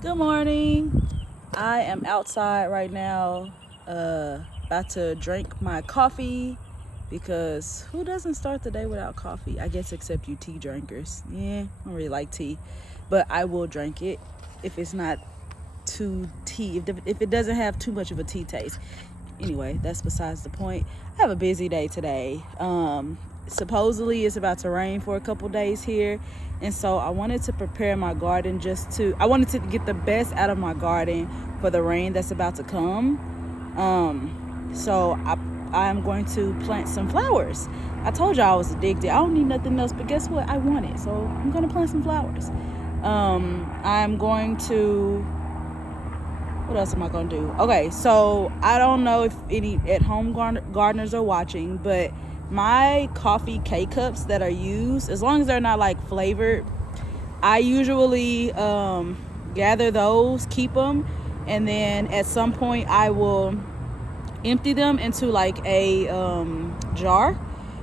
Good morning. I am outside right now, about to drink my coffee because who doesn't start the day without coffee? I guess except you tea drinkers. Yeah, I don't really like tea, but I will drink it if it's not too tea, if it doesn't have too much of a tea taste. Anyway, that's besides the point. I have a busy day today. Supposedly it's about to rain for a couple days here, and so I wanted to prepare my garden I wanted to get the best out of my garden for the rain that's about to come. So I am going to plant some flowers. I told y'all I was addicted. I don't need nothing else, but guess what? I want it, so I'm gonna plant some flowers. I'm going to What else am I gonna do? Okay, so I don't know if any at home gardeners are watching, but my coffee K cups that are used, as long as they're not like flavored, I usually gather those, keep them, and then at some point I will empty them into like a jar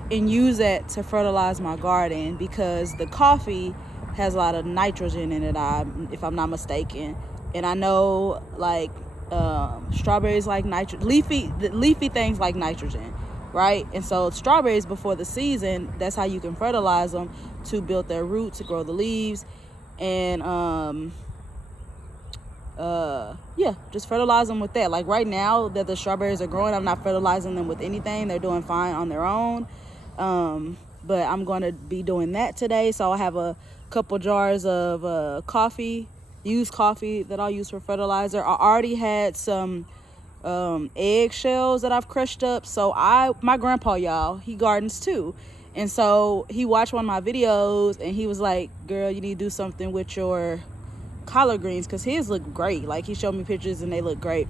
and use that to fertilize my garden because the coffee has a lot of nitrogen in it, if I'm not mistaken. And I know like strawberries like leafy things like nitrogen, right? And so strawberries before the season, that's how you can fertilize them to build their roots, to grow the leaves, and yeah, just fertilize them with that. Like right now that the strawberries are growing, I'm not fertilizing them with anything. They're doing fine on their own. But I'm going to be doing that today. So I have a couple jars of used coffee that I'll use for fertilizer. I already had some egg shells that I've crushed up. So my grandpa, y'all, he gardens too. And so he watched one of my videos and he was like, girl, you need to do something with your collard greens because his look great. Like he showed me pictures and they look great.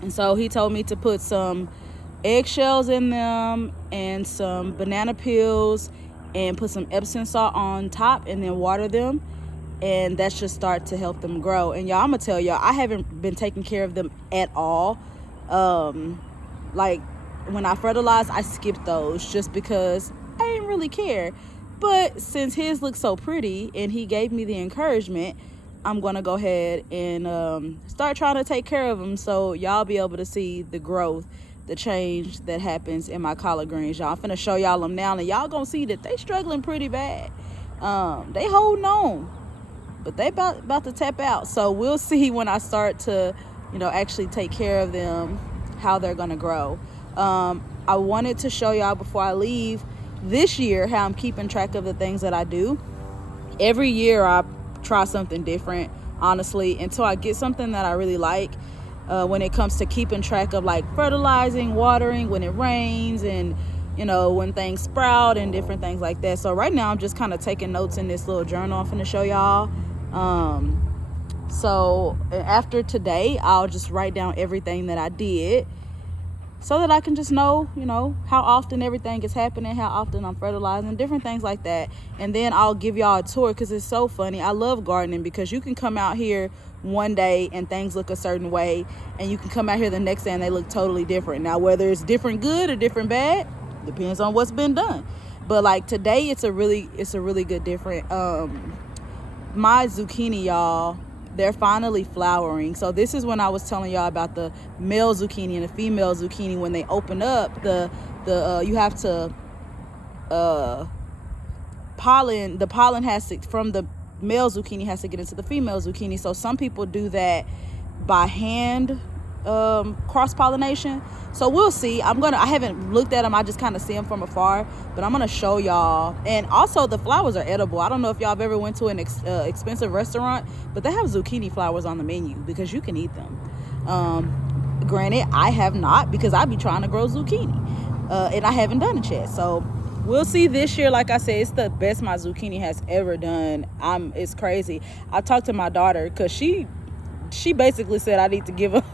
And so he told me to put some eggshells in them and some banana peels and put some Epsom salt on top and then water them, and that should start to help them grow. And y'all, I'm gonna tell y'all, I haven't been taking care of them at all. Like when I fertilize, I skip those just because I didn't really care. But since his looks so pretty and he gave me the encouragement, I'm gonna go ahead and start trying to take care of them so y'all be able to see the growth, the change that happens in my collard greens. Y'all, I'm finna show y'all them now, and y'all gonna see that they struggling pretty bad. They holding on, but they about to tap out. So we'll see when I start to, actually take care of them, how they're gonna grow. I wanted to show y'all before I leave this year how I'm keeping track of the things that I do. Every year I try something different, honestly, until I get something that I really like. When it comes to keeping track of like fertilizing, watering, when it rains, and when things sprout and different things like that. So right now I'm just kind of taking notes in this little journal I'm finna show y'all. So after today I'll just write down everything that I did so that I can just know, how often everything is happening, how often I'm fertilizing, different things like that. And then I'll give y'all a tour because it's so funny. I love gardening because you can come out here one day and things look a certain way, and you can come out here the next day and they look totally different. Now, whether it's different good or different bad, depends on what's been done. But like today, it's a really good different. My zucchini, y'all, they're finally flowering. So this is when I was telling y'all about the male zucchini and the female zucchini. When they open up, you have to pollen. The pollen has to, from the male zucchini, has to get into the female zucchini. So some people do that by hand, cross pollination. So we'll see. I haven't looked at them. I just kind of see them from afar, but I'm gonna show y'all. And also the flowers are edible. I don't know if y'all have ever went to an expensive restaurant, but they have zucchini flowers on the menu because you can eat them. Granted, I have not because I be trying to grow zucchini, and I haven't done it yet. So we'll see this year. Like I said, it's the best my zucchini has ever done. It's crazy. I talked to my daughter because she basically said I need to give up.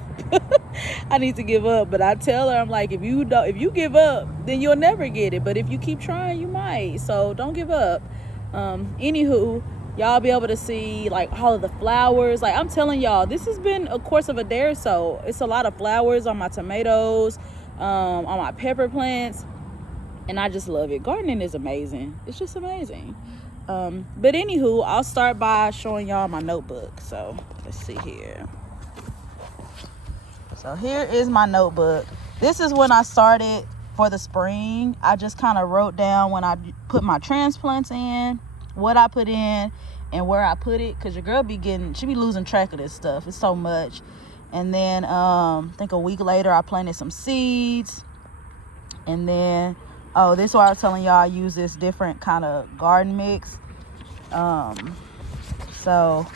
I need to give up, but I tell her, I'm like, if you give up, then you'll never get it. But if you keep trying, you might. So don't give up. Anywho, y'all be able to see like all of the flowers. Like I'm telling y'all, this has been a course of a day or so. It's a lot of flowers on my tomatoes, on my pepper plants, and I just love it. Gardening is amazing. It's just amazing. But anywho, I'll start by showing y'all my notebook. So let's see here. So here is my notebook. This is when I started for the spring. I just kind of wrote down when I put my transplants in, what I put in, and where I put it, because your girl she be losing track of this stuff. It's so much. And then I think a week later I planted some seeds. And then this is why I was telling y'all I use this different kind of garden mix. So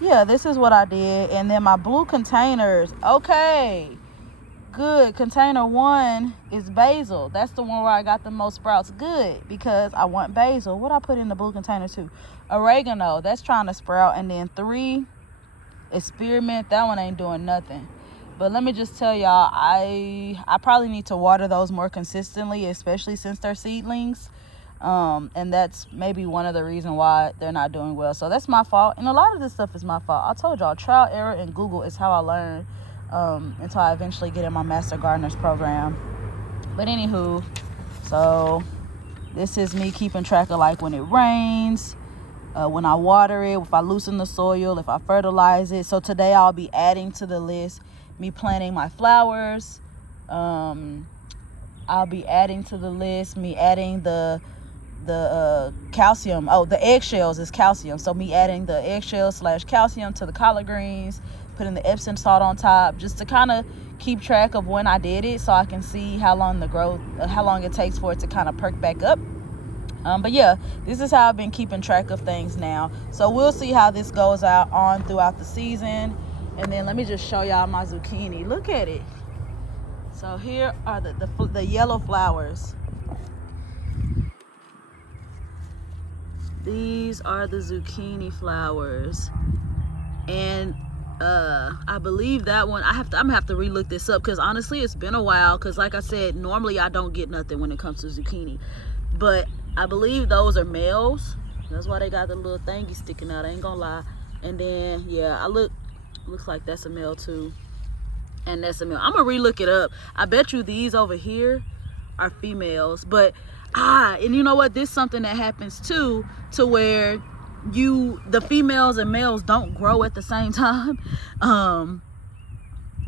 yeah, this is what I did. And then my blue containers, okay, good. Container 1 is basil. That's the one where I got the most sprouts. Good, because I want basil. What I put in the blue container 2? Oregano, that's trying to sprout. And then 3 is spearmint. That one ain't doing nothing. But let me just tell y'all, I probably need to water those more consistently, especially since they're seedlings. And that's maybe one of the reasons why they're not doing well. So that's my fault. And a lot of this stuff is my fault. I told y'all, trial, error, and Google is how I learn until I eventually get in my Master Gardeners program. But anywho, so this is me keeping track of like when it rains, when I water it, if I loosen the soil, if I fertilize it. So today I'll be adding to the list me planting my flowers. I'll be adding to the list me adding the calcium. The eggshells is calcium, so me adding the eggshells / calcium to the collard greens, putting the Epsom salt on top, just to kind of keep track of when I did it, so I can see how long it takes for it to kind of perk back up. But yeah, this is how I've been keeping track of things now. So we'll see how this goes on throughout the season. And then let me just show y'all my zucchini. Look at it. So here are the yellow flowers. These are the zucchini flowers. And I believe that one, I'm gonna have to relook this up, because honestly it's been a while, because like I said, normally I don't get nothing when it comes to zucchini, but I believe those are males. That's why they got the little thingy sticking out, I ain't gonna lie. And then yeah, looks like that's a male too, and that's a male. I'm gonna relook it up. I bet you these over here are females. But and you know what, this is something that happens too, to where the females and males don't grow at the same time.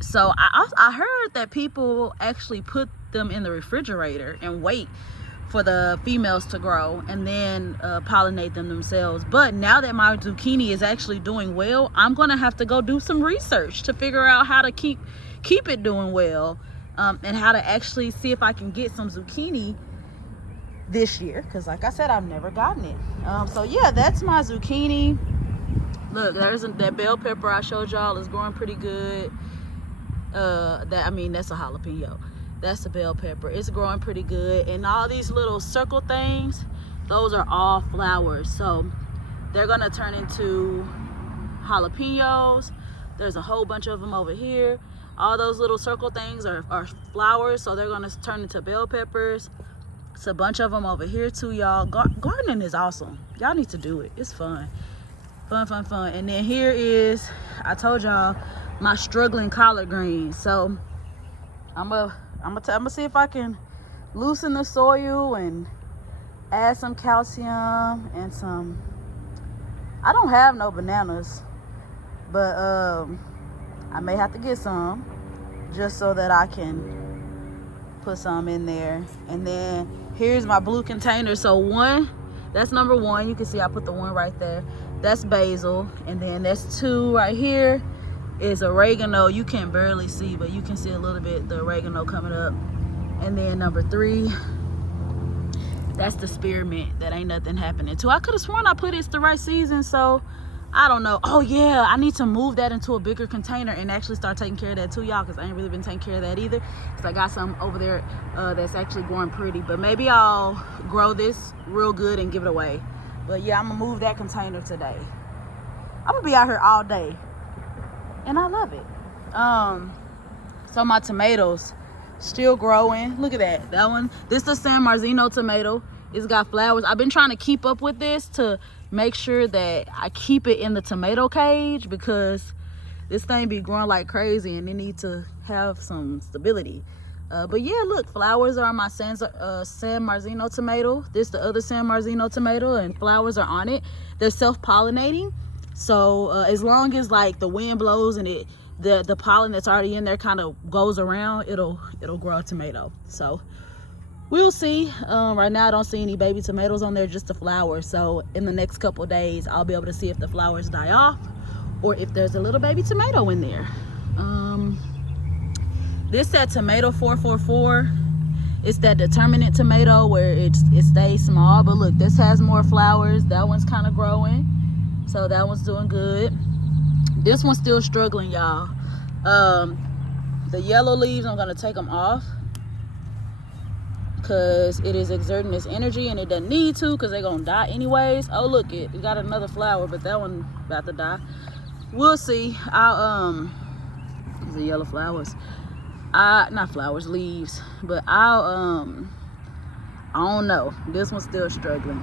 So I heard that people actually put them in the refrigerator and wait for the females to grow and then pollinate them themselves. But now that my zucchini is actually doing well, I'm gonna have to go do some research to figure out how to keep it doing well, and how to actually see if I can get some zucchini this year, because like I said, I've never gotten it. So yeah, that's my zucchini. Look, there's that bell pepper I showed y'all is growing pretty good. That's a jalapeno. That's the bell pepper. It's growing pretty good. And all these little circle things, those are all flowers. So they're gonna turn into jalapenos. There's a whole bunch of them over here. All those little circle things are flowers, so they're gonna turn into bell peppers. It's a bunch of them over here too, y'all. Gardening is awesome. Y'all need to do it. It's fun. Fun. And then here is, I told y'all, my struggling collard greens. So I'm gonna see if I can loosen the soil and add some calcium and some, I don't have no bananas, but I may have to get some just so that I can put some in there. And then here's my blue container. So that's number 1. You can see I put the 1 right there. That's basil. And then that's 2 right here is oregano. You can barely see, but you can see a little bit the oregano coming up. And then number 3, that's the spearmint that ain't nothing happening to. I could have sworn I put it's the right season, so I don't know. Oh yeah, I need to move that into a bigger container and actually start taking care of that too, y'all, because I ain't really been taking care of that either, because I got some over there that's actually growing pretty. But maybe I'll grow this real good and give it away. But yeah, I'm gonna move that container today. I'm gonna be out here all day and I love it. So my tomatoes still growing. Look at that one. This is the San Marzino tomato. It's got flowers. I've been trying to keep up with this to make sure that I keep it in the tomato cage, because this thing be growing like crazy and it needs to have some stability. But yeah, look, flowers are on my San Marzino tomato. This the other San Marzino tomato, and flowers are on it. They're self-pollinating, so as long as like the wind blows and the pollen that's already in there kind of goes around, it'll grow a tomato. So we'll see. Right now I don't see any baby tomatoes on there, just the flowers. So in the next couple days I'll be able to see if the flowers die off or if there's a little baby tomato in there. This that tomato 444. It's that determinate tomato where it stays small. But look, this has more flowers. That one's kind of growing, so that one's doing good. This one's still struggling, y'all. The yellow leaves, I'm gonna take them off because it is exerting its energy, and it doesn't need to because they're gonna die anyways. Oh look, it got another flower, but that one about to die. We'll see. These are yellow flowers. Not flowers, leaves. But I don't know. This one's still struggling.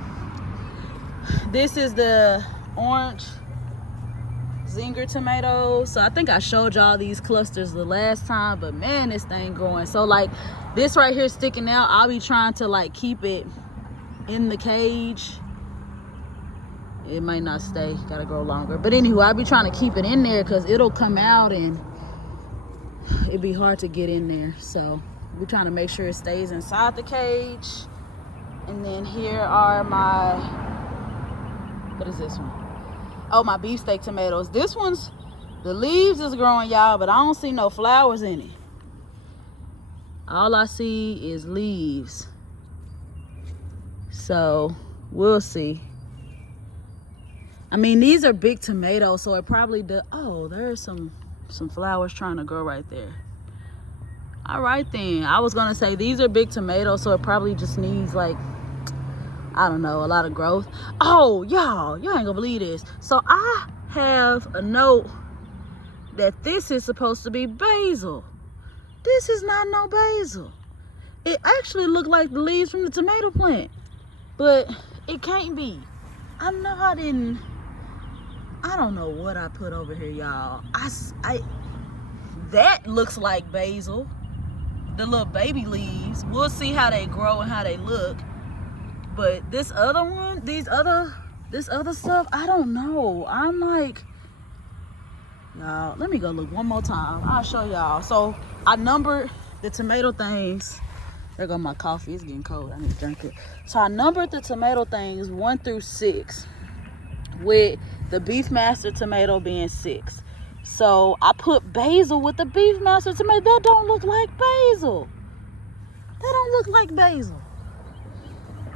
This is the orange Zinger tomato. So I think I showed y'all these clusters the last time, but man, this thing growing. So like this right here sticking out, I'll be trying to like keep it in the cage. It might not stay, gotta grow longer. But anywho, I'll be trying to keep it in there because it'll come out and it'd be hard to get in there. So we're trying to make sure it stays inside the cage. And then here are my, what is this one? Oh, my beefsteak tomatoes. This one's, the leaves is growing, y'all, but I don't see no flowers in it. All I see is leaves. So we'll see. I mean, these are big tomatoes, so it probably does. Oh, there's some flowers trying to grow right there. All right then, I was gonna say these are big tomatoes, so it probably just needs like, I don't know, a lot of growth. Oh, y'all ain't gonna believe this. So I have a note that this is supposed to be basil. This is not no basil. It actually looked like the leaves from the tomato plant, but it can't be. I don't know what I put over here, y'all. That looks like basil. The little baby leaves. We'll see how they grow and how they look. But this other one, this other stuff, I don't know. I'm like, y'all, let me go look one more time. I'll show y'all. So I numbered the tomato things. There go my coffee. It's getting cold. I need to drink it. So I numbered the tomato things 1 through 6, with the Beefmaster tomato being 6. So I put basil with the Beefmaster tomato. That don't look like basil. That don't look like basil.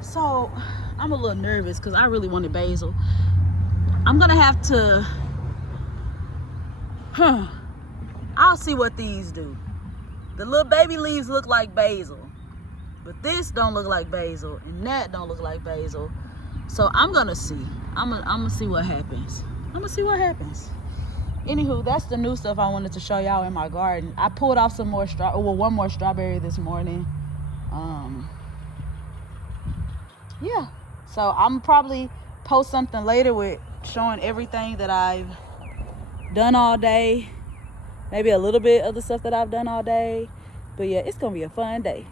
So I'm a little nervous because I really wanted basil. I'm gonna have to, I'll see what these do. The little baby leaves look like basil, but this don't look like basil, and that don't look like basil. So I'm gonna see. I'm gonna see what happens. Anywho, that's the new stuff I wanted to show y'all in my garden. I pulled off some more one more strawberry this morning. Yeah. So I'm probably post something later with showing everything that I've done all day. Maybe a little bit of the stuff that I've done all day. But yeah, it's gonna be a fun day.